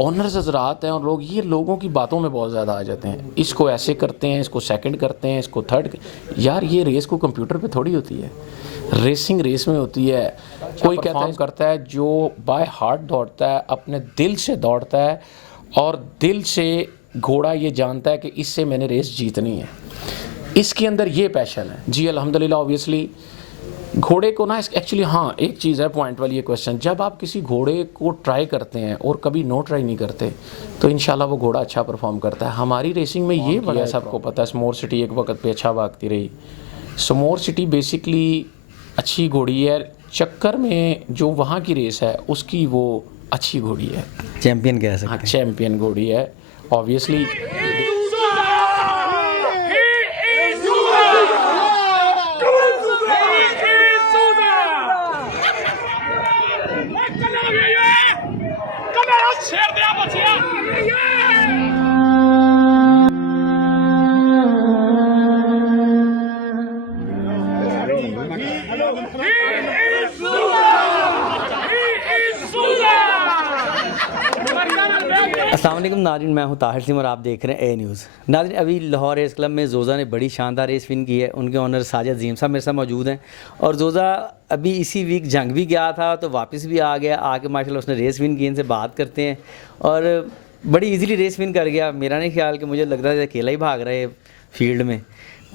Honours हजरात हैं और लोग ये लोगों की बातों में बहुत ज़्यादा आ जाते हैं, इसको ऐसे करते हैं, इसको सेकंड करते हैं, इसको थर्ड। यार ये रेस को कंप्यूटर पे थोड़ी होती है, रेसिंग रेस में होती है। कोई परफॉर्म करता है जो बाय हार्ट दौड़ता है, अपने दिल से दौड़ता है और दिल से घोड़ा ये जानता है कि इससे मैंने रेस जीतनी है, इसके अंदर ये पैशन है जी अल्हम्दुलिल्लाह। ऑब्वियसली घोड़े को ना एक्चुअली हाँ एक चीज़ है पॉइंट वाली ये क्वेश्चन, जब आप किसी घोड़े को ट्राई करते हैं और कभी नो ट्राई नहीं करते तो इंशाल्लाह वो घोड़ा अच्छा परफॉर्म करता है। हमारी रेसिंग में ये बड़ा है, सबको पता है स्मोर सिटी एक वक्त पे अच्छा भागती रही। स्मोर सिटी बेसिकली अच्छी घोड़ी है, चक्कर में जो वहाँ की रेस है उसकी वो अच्छी घोड़ी है, चैंपियन कह सकते हाँ हैं। चैम्पियन घोड़ी है ऑब्वियसली। अस्सलाम वालेकुम नाज़रीन, मैं हूं ताहिर सिम और आप देख रहे हैं ए न्यूज़। नाज़रीन अभी लाहौर रेस क्लब में जोज़ा ने बड़ी शानदार रेस विन की है। उनके ऑनर साजिद अजीम साहब मेरे साथ मौजूद हैं और जोज़ा अभी इसी वीक जंग भी गया था तो वापस भी आ गया, आके माशाल्लाह उसने रेस विन की। इनसे बात करते हैं और बड़ी ईजीली रेस विन कर गया। मेरा नहीं ख्याल कि मुझे लग रहा है अकेला ही भाग रहा है फील्ड में,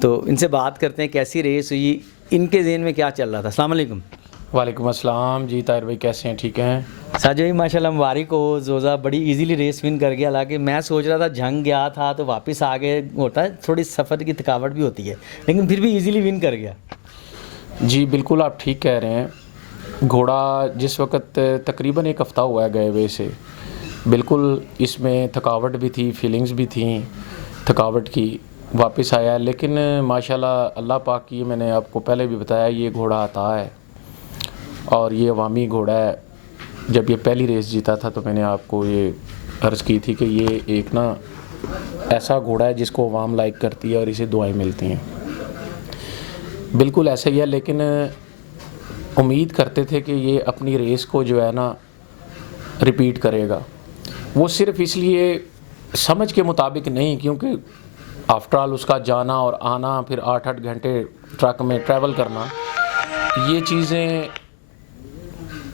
तो इनसे बात करते हैं कैसी रेस हुई, इनके ज़हन में क्या चल रहा था। अस्सलाम वालेकुम। वालेकुम अस्सलाम जी ताहिर भाई, कैसे हैं? ठीक हैं साजिद भाई माशाल्लाह मुबारक हो, जोज़ा बड़ी इजीली रेस विन कर गया। हालांकि मैं सोच रहा था जंग गया था तो वापस आ गए, होता है थोड़ी सफ़र की थकावट भी होती है, लेकिन फिर भी इजीली विन कर गया। जी बिल्कुल आप ठीक कह रहे हैं। घोड़ा जिस वक्त तकरीबन एक हफ़्ता हुआ है गए हुए से, बिल्कुल इसमें थकावट भी थी, फीलिंग्स भी थी थकावट की, वापस आया। लेकिन माशाल्लाह अल्लाह पाक की, मैंने आपको पहले भी बताया, ये घोड़ा अता है और ये अवामी घोड़ा है। जब ये पहली रेस जीता था तो मैंने आपको ये अर्ज़ की थी कि ये एक ना ऐसा घोड़ा है जिसको अवाम लाइक करती है और इसे दुआएं मिलती हैं। बिल्कुल ऐसा ही है, लेकिन उम्मीद करते थे कि ये अपनी रेस को जो है ना रिपीट करेगा। वो सिर्फ इसलिए समझ के मुताबिक नहीं, क्योंकि आफ्टर ऑल उसका जाना और आना, फिर 8-8 घंटे ट्रक में ट्रैवल करना, ये चीज़ें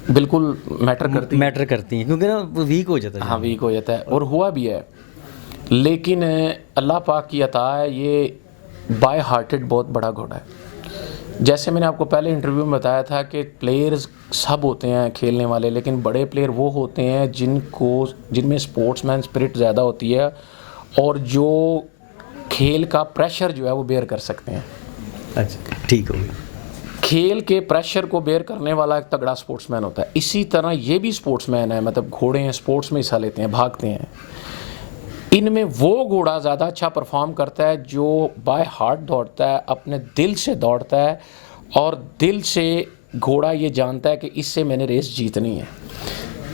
बिल्कुल मैटर करती हैं क्योंकि ना वो वीक हो जाता है। हाँ वीक हो जाता है और हुआ भी है। लेकिन अल्लाह पाक की अता है, ये बाय हार्टेड बहुत बड़ा घोड़ा है। जैसे मैंने आपको पहले इंटरव्यू में बताया था कि प्लेयर्स सब होते हैं खेलने वाले, लेकिन बड़े प्लेयर वो होते हैं जिनमें स्पोर्ट्समैन स्पिरिट ज़्यादा होती है और जो खेल का प्रेशर जो है वो बेयर कर सकते हैं। अच्छा ठीक हो गई। खेल के प्रेशर को बेयर करने वाला एक तगड़ा स्पोर्ट्समैन होता है। इसी तरह ये भी स्पोर्ट्समैन है, मतलब घोड़े हैं, स्पोर्ट्स में हिस्सा लेते हैं, भागते हैं। इनमें वो घोड़ा ज़्यादा अच्छा परफॉर्म करता है जो बाय हार्ट दौड़ता है, अपने दिल से दौड़ता है और दिल से घोड़ा ये जानता है कि इससे मैंने रेस जीतनी है,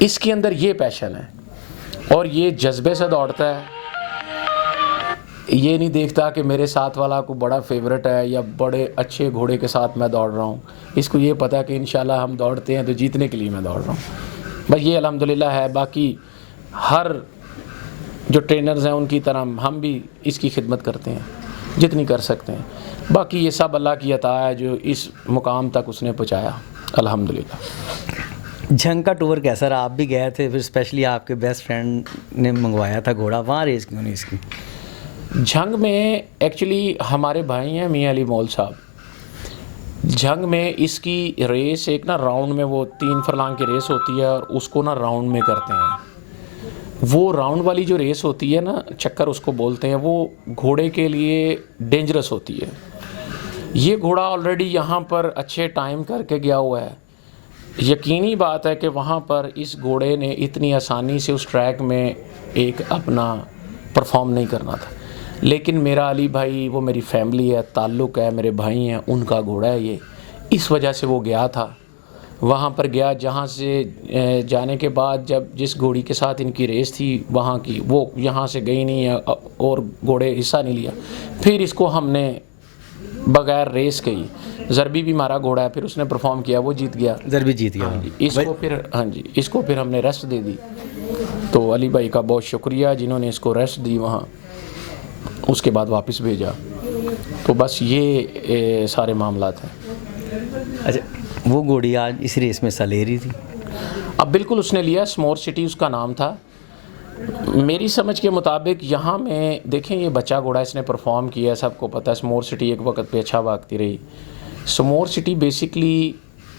इसके अंदर ये पैशन है और ये जज्बे से दौड़ता है। ये नहीं देखता कि मेरे साथ वाला को बड़ा फेवरेट है या बड़े अच्छे घोड़े के साथ मैं दौड़ रहा हूँ। इसको ये पता है कि इंशाल्लाह हम दौड़ते हैं तो जीतने के लिए मैं दौड़ रहा हूँ। बस ये अल्हम्दुलिल्लाह है। बाकी हर जो ट्रेनर्स हैं उनकी तरह हम भी इसकी खिदमत करते हैं जितनी कर सकते हैं। बाकी ये सब अल्लाह की अता है जो इस मुकाम तक उसने पहुँचाया अल्हम्दुलिल्लाह। जंग का टूर कैसा रहा? आप भी गए थे, फिर स्पेशली आपके बेस्ट फ्रेंड ने मंगवाया था घोड़ा, वहाँ रेस क्यों नहीं इसकी? जंग में एक्चुअली हमारे भाई हैं मियां अली मौल साहब। जंग में इसकी रेस एक ना राउंड में, वो 3 फरलांग की रेस होती है और उसको ना राउंड में करते हैं। वो राउंड वाली जो रेस होती है ना, चक्कर उसको बोलते हैं, वो घोड़े के लिए डेंजरस होती है। ये घोड़ा ऑलरेडी यहाँ पर अच्छे टाइम करके गया हुआ है। यकीनी बात है कि वहाँ पर इस घोड़े ने इतनी आसानी से उस ट्रैक में एक अपना परफॉर्म नहीं करना था। लेकिन मेरा अली भाई, वो मेरी फैमिली है, ताल्लुक़ है, मेरे भाई हैं, उनका घोड़ा है ये, इस वजह से वो गया था। वहाँ पर गया, जहाँ से जाने के बाद जब जिस घोड़ी के साथ इनकी रेस थी वहाँ की, वो यहाँ से गई नहीं है और घोड़े हिस्सा नहीं लिया। फिर इसको हमने बगैर रेस के ही, ज़रबी भी हमारा घोड़ा है, फिर उसने परफॉर्म किया, वो जीत गया। ज़रबी जीत गया। हाँ जी, इसको फिर हमने रेस्ट दे दी। तो अली भाई का बहुत शुक्रिया जिन्होंने इसको रेस्ट दी वहाँ, उसके बाद वापस भेजा। तो बस ये सारे मामलात हैं। अच्छा, वो घोड़ी आज इस रेस में हिस्सा ले रही थी? अब बिल्कुल उसने लिया, स्मोर सिटी उसका नाम था। मेरी समझ के मुताबिक यहाँ में देखें, ये बच्चा घोड़ा इसने परफॉर्म किया, सबको पता है। स्मोर सिटी एक वक्त पे अच्छा भागती रही। स्मोर सिटी बेसिकली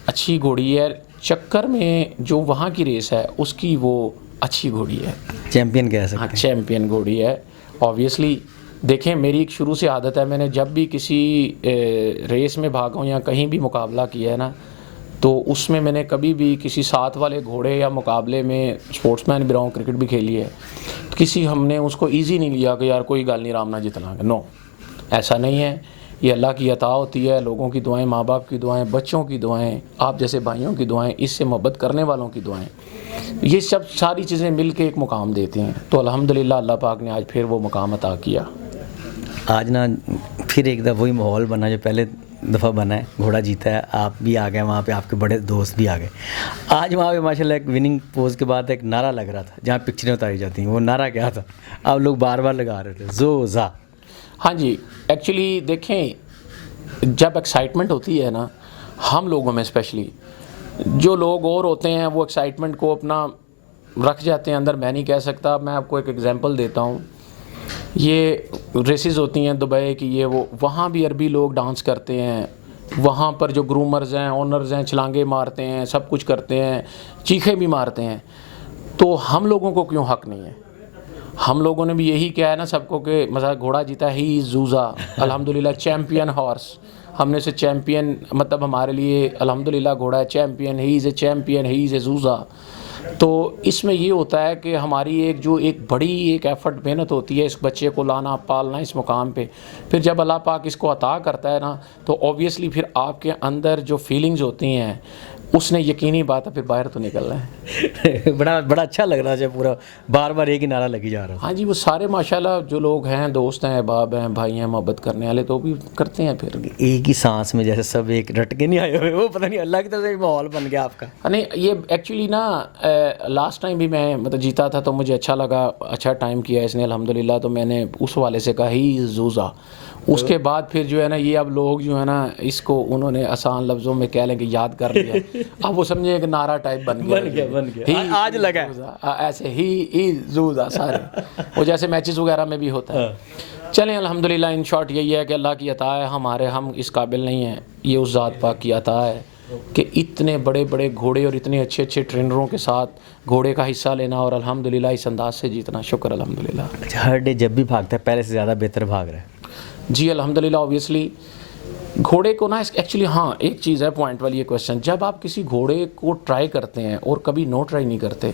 अच्छी घोड़ी है, चक्कर में जो वहाँ की रेस है उसकी वो अच्छी घोड़ी है, चैंपियन कह सकते हाँ हैं। चैम्पियन घोड़ी है। ऑब्वियसली देखें, मेरी एक शुरू से आदत है, मैंने जब भी किसी रेस में भागा हूँ या कहीं भी मुकाबला किया है ना, तो उसमें मैंने कभी भी किसी साथ वाले घोड़े या मुकाबले में, स्पोर्ट्समैन भी रहा हूँ, क्रिकेट भी खेली है, तो किसी हमने उसको इजी नहीं लिया कि यार कोई गल नहीं, रामना जितना। नो, ऐसा नहीं है। ये अल्लाह की अता होती है, लोगों की दुआएं, माँ बाप की दुआएं, बच्चों की दुआएं, आप जैसे भाइयों की दुआएं, इससे मोहब्बत करने वालों की दुआएं, ये सब सारी चीज़ें मिल के एक मुकाम देती हैं। तो अल्हम्दुलिल्लाह अल्लाह पाक ने आज फिर वो मुकाम अता किया। आज ना फिर एक दफ़ा वही माहौल बना जो पहले दफ़ा बना है, घोड़ा जीता है, आप भी आ गए वहाँ पे, आपके बड़े दोस्त भी आ गए। आज वहाँ पे माशाल्लाह एक विनिंग पोज के बाद एक नारा लग रहा था जहाँ पिक्चरें उतारी जाती हैं, वो नारा क्या था? आप लोग बार बार लगा रहे थे, जोज़ा। हाँ जी, एक्चुअली देखें, जब एक्साइटमेंट होती है ना, हम लोगों में स्पेशली, जो लोग और होते हैं वो एक्साइटमेंट को अपना रख जाते हैं अंदर, मैं नहीं कह सकता। मैं आपको एक एग्जांपल देता हूँ। ये रेसेस होती हैं दुबई की, ये वो, वहाँ भी अरबी लोग डांस करते हैं। वहाँ पर जो ग्रूमर्स हैं, ओनर्स हैं, छलांगे मारते हैं, सब कुछ करते हैं, चीखे भी मारते हैं। तो हम लोगों को क्यों हक नहीं है? हम लोगों ने भी यही किया है ना सबको कि मज़ा, घोड़ा जीता, ही इज़ जूज़ा, अल्हम्दुलिल्लाह चैम्पियन हॉर्स। हमने से चैम्पियन, मतलब हमारे लिए अल्हम्दुलिल्लाह घोड़ा है champion, he is a champion, he is a जूज़ा। तो इसमें ये होता है कि हमारी एक बड़ी एक एफ़र्ट, मेहनत होती है इस बच्चे को लाना, पालना इस मुकाम पे। फिर जब अल्लाह पाक इसको अता करता है ना, तो ऑब्वियसली फिर आपके अंदर जो फीलिंग्स होती हैं, उसने यकीनी बात है फिर बाहर तो निकलना है। बड़ा बड़ा अच्छा लग रहा है, पूरा बार बार एक ही नारा लगी जा रहा था। हाँ जी, वो सारे माशाल्लाह जो लोग हैं, दोस्त हैं, बाप हैं, भाई हैं, मोहब्बत करने वाले, तो भी करते हैं फिर। एक ही सांस में जैसे सब एक रट के नहीं आए हुए, वो पता नहीं अल्लाह की तरफ से एक माहौल बन गया आपका। नहीं, ये एक्चुअली ना लास्ट टाइम भी मैं मतलब जीता था, तो मुझे अच्छा लगा, अच्छा टाइम किया इसने अल्हम्दुलिल्लाह। तो मैंने उस वाले से कहा ही जूज़ा। उसके बाद फिर जो है ना, ये अब लोग जो है ना, इसको उन्होंने आसान लफ्ज़ों में कह लें कि याद कर लिया। अब वो समझे एक नारा टाइप बन गया। आज लगा ऐसे ही जूज़ा सारे, वो जैसे मैचेस वगैरह में भी होता है। चलें, अल्हम्दुलिल्लाह, इन शॉर्ट यही है कि अल्लाह की अता है, हम इस काबिल नहीं हैं, ये उस ज़ात पाक की अता है कि इतने बड़े बड़े घोड़े और इतने अच्छे अच्छे ट्रेनरों के साथ घोड़े का हिस्सा लेना और अल्हम्दुलिल्लाह इस अंदाज से जीतना। शुक्र अल्हम्दुलिल्लाह। अच्छा, हर डे जब भी भागता है पहले से ज़्यादा बेहतर भाग रहा है? जी अल्हम्दुलिल्लाह। ऑब्वियसली घोड़े को ना, एक्चुअली हाँ, एक चीज़ है पॉइंट वाली ये क्वेश्चन, जब आप किसी घोड़े को ट्राई करते हैं और कभी नो ट्राई नहीं करते,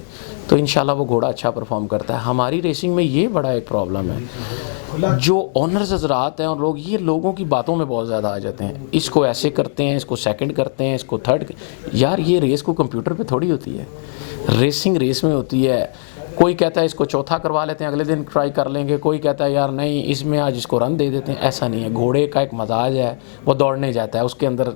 तो इंशाल्लाह वो घोड़ा अच्छा परफॉर्म करता है। हमारी रेसिंग में ये बड़ा एक प्रॉब्लम है, जो ऑनर्स हजरात हैं और लोग, ये लोगों की बातों में बहुत ज़्यादा आ जाते हैं। इसको ऐसे करते हैं, इसको सेकंड करते हैं, इसको थर्ड। यार, ये रेस को कंप्यूटर पे थोड़ी होती है, रेसिंग रेस में होती है। कोई कहता है इसको चौथा करवा लेते हैं, अगले दिन ट्राई कर लेंगे। कोई कहता है यार नहीं, इसमें आज इसको रन दे देते हैं। ऐसा नहीं है। घोड़े का एक मजाज है, वो दौड़ने जाता है, उसके अंदर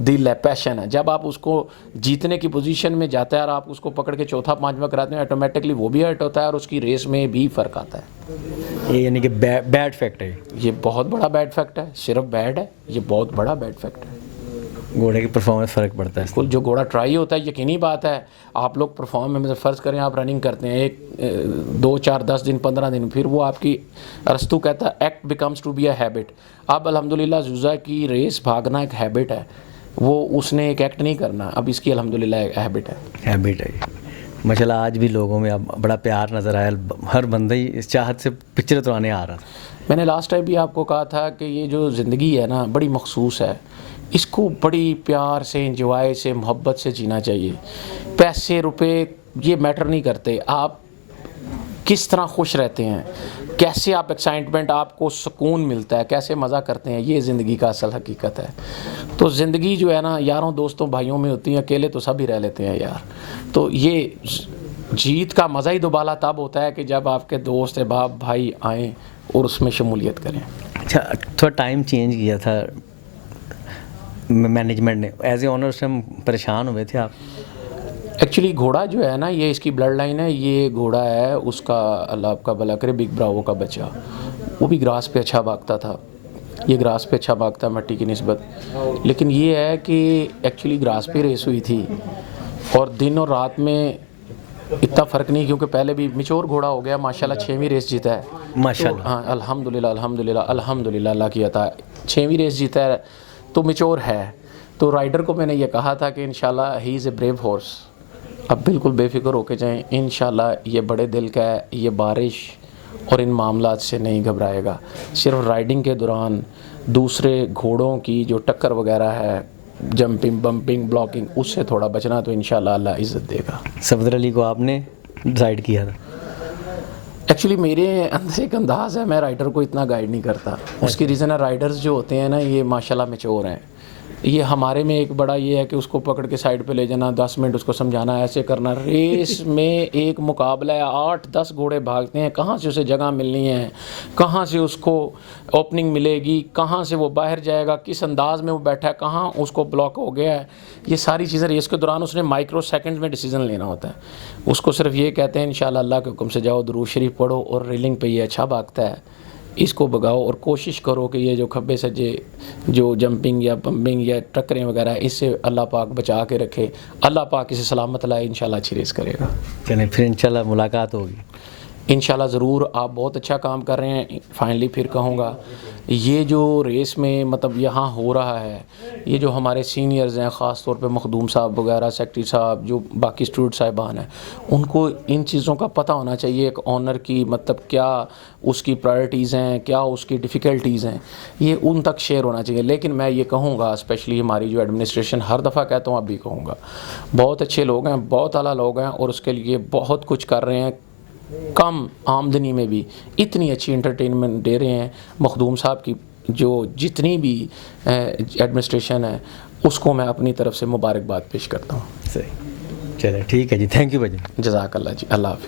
दिल है, पैशन है। जब आप उसको जीतने की पोजीशन में जाता है और आप उसको पकड़ के चौथा पांचवा कराते हैं, ऑटोमेटिकली वो भी हर्ट होता है और उसकी रेस में भी फ़र्क आता है। ये यानी कि बैड फैक्ट है? ये बहुत बड़ा बैड फैक्ट है, सिर्फ बैड है, ये बहुत बड़ा बैड फैक्ट है। घोड़े की परफॉर्मेंस फ़र्क पड़ता है? बिल्कुल, जो घोड़ा ट्राई होता है, यकीनी बात है। आप लोग परफॉर्म में फ़र्ज़ करें, आप रनिंग करते हैं 1 2 4 10 दिन 15 दिन, फिर वो आपकी, अरस्तू कहता है act becomes to be a habit. अब अल्हम्दुलिल्लाह जूज़ा की रेस भागना एक हैबिट है, वो उसने एक एक्ट नहीं करना, अब इसकी अल्हम्दुलिल्लाह एक हैबिट है। माशाल्लाह, आज भी लोगों में अब बड़ा प्यार नज़र आया, हर बंदा ही इस चाहत से पिक्चर उतराने आ रहा था। मैंने लास्ट टाइम भी आपको कहा था कि ये जो ज़िंदगी है ना, बड़ी मखसूस है, इसको बड़ी प्यार से, इंजॉय से, मोहब्बत से जीना चाहिए। पैसे रुपए ये मैटर नहीं करते, आप किस तरह खुश रहते हैं, कैसे आप एक्साइटमेंट, आपको सुकून मिलता है, कैसे मज़ा करते हैं, ये ज़िंदगी का असल हकीकत है। तो ज़िंदगी जो है ना, यारों दोस्तों भाइयों में होती है, अकेले तो सब ही रह लेते हैं यार। तो ये जीत का मज़ा ही दोबाला तब होता है कि जब आपके दोस्त बाप भाई आएँ और उसमें शमूलियत करें। अच्छा, थोड़ा टाइम चेंज किया था मैनेजमेंट ने, एज ए ऑनर उस टाइम परेशान हुए थे आप? एक्चुअली घोड़ा जो है ना, ये इसकी ब्लड लाइन है, ये घोड़ा है उसका, अल्लाह आपका भला करे, बिग ब्रावो का बच्चा। वो भी ग्रास पे अच्छा भागता था, ये ग्रास पे अच्छा भागता है मट्टी की निस्बत। लेकिन ये है कि एक्चुअली ग्रास पे रेस हुई थी और दिन और रात में इतना फ़र्क नहीं, क्योंकि पहले भी मिचोर घोड़ा हो गया माशाल्लाह, 6वीं रेस जीता है माशाल्लाह। तो, हाँ अल्हम्दुलिल्लाह अल्हम्दुलिल्लाह अल्हम्दुलिल्लाह, अल्लाह की अता है, 6वीं रेस जीता है तो मिचोर है। तो राइडर को मैंने ये कहा था कि इंशाल्लाह ही इज़ ए ब्रेव हॉर्स, अब बिल्कुल बेफिक्र होके जाएं, इंशाल्लाह ये बड़े दिल का है, ये बारिश और इन मामलात से नहीं घबराएगा। सिर्फ राइडिंग के दौरान दूसरे घोड़ों की जो टक्कर वगैरह है, जंपिंग बम्पिंग ब्लॉकिंग, उससे थोड़ा बचना, तो इंशाल्लाह अल्लाह इज़्ज़त देगा। सफदर अली को आपने गाइड किया था? एक्चुअली मेरे अंदर एक अंदाज़ है, मैं राइडर को इतना गाइड नहीं करता। उसकी रीज़न है, राइडर्स जो होते हैं ना, ये माशाल्लाह मैच्योर हैं। ये हमारे में एक बड़ा ये है कि उसको पकड़ के साइड पे ले जाना, 10 मिनट उसको समझाना, ऐसे करना। रेस में एक मुकाबला है, 8-10 घोड़े भागते हैं, कहाँ से उसे जगह मिलनी है, कहाँ से उसको ओपनिंग मिलेगी, कहाँ से वो बाहर जाएगा, किस अंदाज में वो बैठा है, कहाँ उसको ब्लॉक हो गया है, ये सारी चीज़ें रेस के दौरान उसने माइक्रो सेकंड्स में डिसीजन लेना होता है। उसको सिर्फ ये कहते हैं इंशाल्लाह अल्लाह के हुक्म से जाओ, दुरूद शरीफ पढ़ो और रेलिंग पे ये अच्छा भागता है, इसको भगाओ और कोशिश करो कि ये जो खब्बे सज्जे जो जंपिंग या बम्पिंग या टक्करें वगैरह, इससे अल्लाह पाक बचा के रखे, अल्लाह पाक इसे सलामत लाए, इंशाल्लाह अच्छी रेस करेगा। चलें, फिर इंशाल्लाह मुलाकात होगी। इंशाल्लाह ज़रूर, आप बहुत अच्छा काम कर रहे हैं। फाइनली फिर कहूँगा, ये जो रेस में मतलब यहाँ हो रहा है, ये जो हमारे सीनियर्स हैं, ख़ास तौर पे मखदूम साहब वगैरह, सेक्रेटरी साहब, जो बाकी स्टूडेंट साहिबान हैं, उनको इन चीज़ों का पता होना चाहिए। एक ऑनर की मतलब क्या उसकी प्रायोरिटीज़ हैं, क्या उसकी डिफ़िकल्टीज़ हैं, ये उन तक शेयर होना चाहिए। लेकिन मैं ये कहूँगा, स्पेशली हमारी जो एडमिनिस्ट्रेशन, हर दफ़ा कहता हूँ, अब भी कहूँगा, बहुत अच्छे लोग हैं, बहुत आला लोग हैं और उसके लिए बहुत कुछ कर रहे हैं। कम आमदनी में भी इतनी अच्छी एंटरटेनमेंट दे रहे हैं। मखदूम साहब की जो जितनी भी एडमिनिस्ट्रेशन है, उसको मैं अपनी तरफ से मुबारकबाद पेश करता हूँ। सही, चले ठीक है जी, थैंक यू भाई। जज़ाकल्लाह जी, अल्लाह हाफ़िज़।